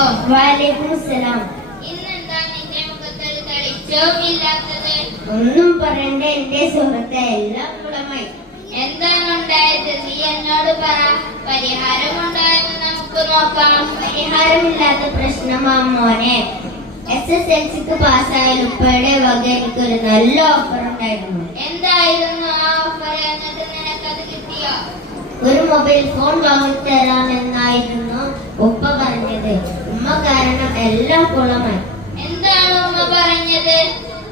അലൈക്കും. വഅലൈക്കും സലാം. ഇന്നെന്താ നിന്റെ മുഖത്തൊരു തെളിച്ചവുമില്ലാത്തത്? ഒന്നും പറയണ്ട എന്റെ സുഹൃത്തെ, എല്ലാം കുളമായി. എന്താണ് ഉണ്ടായത്? നീ എന്നോട് പറ. പരിഹാരമുണ്ടായെന്ന് നമുക്ക് നോക്കാം. പരിഹാരമില്ലാത്ത പ്രശ്നമാ മോനെ. SSLCക്ക് പാസ്സായാൽ ഉപ്പയുടെ വക എനിക്കൊരു നല്ല ഓഫർ ഉണ്ടായിരുന്നു. എന്തായിരുന്നു ആ ഓഫർ? എന്നിട്ട് നിനക്കത് കിട്ടിയോ? ഒരു മൊബൈൽ ഫോൺ വാങ്ങിത്തരാമെന്നായിരുന്നു ഉപ്പ പറഞ്ഞത്. ഉമ്മ കാരണം എല്ലാം കുളമായി. എന്താണ് ഉമ്മ പറഞ്ഞത്?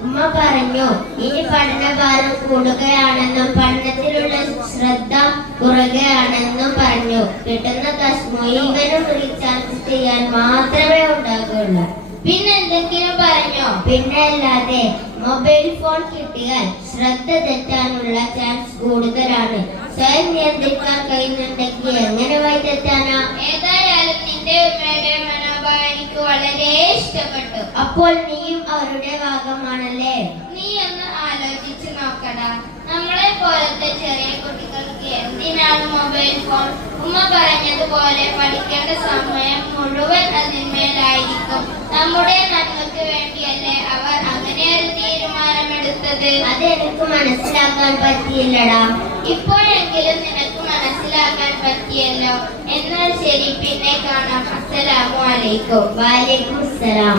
ഉമ്മ പറഞ്ഞു, ഇനി പഠനഭാരം കൂടുകയാണെന്നും പഠനത്തിലുള്ള ശ്രദ്ധ കുറയുകയാണെന്നും പറഞ്ഞു. കിട്ടുന്ന കാശ് മുഴുവനും റീചാർജ് ചെയ്യാൻ മാത്രമേ ഉണ്ടാകുള്ളൂ. പിന്നെ എന്തെങ്കിലും പറഞ്ഞോ? പിന്നെ അല്ലാതെ, മൊബൈൽ ഫോൺ കിട്ടിയാൽ ശ്രദ്ധ തെറ്റാനുള്ള ചാൻസ് കൂടുതലാണ്. സ്വയം നിയന്ത്രിക്കാൻ കഴിയുന്നുണ്ടെങ്കിൽ എങ്ങനെ വഴി തെറ്റാനാ? ഏതായാലും നിന്റെ ഉമ്മയുടെ മനോഭാവം എനിക്ക് വളരെ ഇഷ്ടപ്പെട്ടു. അപ്പോൾ നീയും അവരുടെ ഭാഗമാണല്ലേ? നീ ഒന്ന് ആലോചിച്ച് നോക്കടാ. നമ്മളെ പോലത്തെ ചെറിയ കുട്ടികൾക്ക് എന്തിനാണ് മൊബൈൽ ഫോൺ? ഉമ്മ പറഞ്ഞതുപോലെ പഠിക്കേണ്ട സമയം മുഴുവൻ അതിന്മേലായിരിക്കും. നമ്മുടെ നന്മക്ക് വേണ്ടിയല്ലേ അവർ അങ്ങനെ ഒരു തീരുമാനമെടുത്തത്. അതെനിക്ക് മനസ്സിലാക്കാൻ പറ്റിയില്ലടാ. ഇപ്പോഴെങ്കിലും നിനക്ക് മനസ്സിലാക്കാൻ പറ്റിയല്ലോ. എന്നാൽ ശരി, പിന്നെ കാണാം. അസ്സലാമു അലൈക്കും. വഅലൈക്കും സലാം.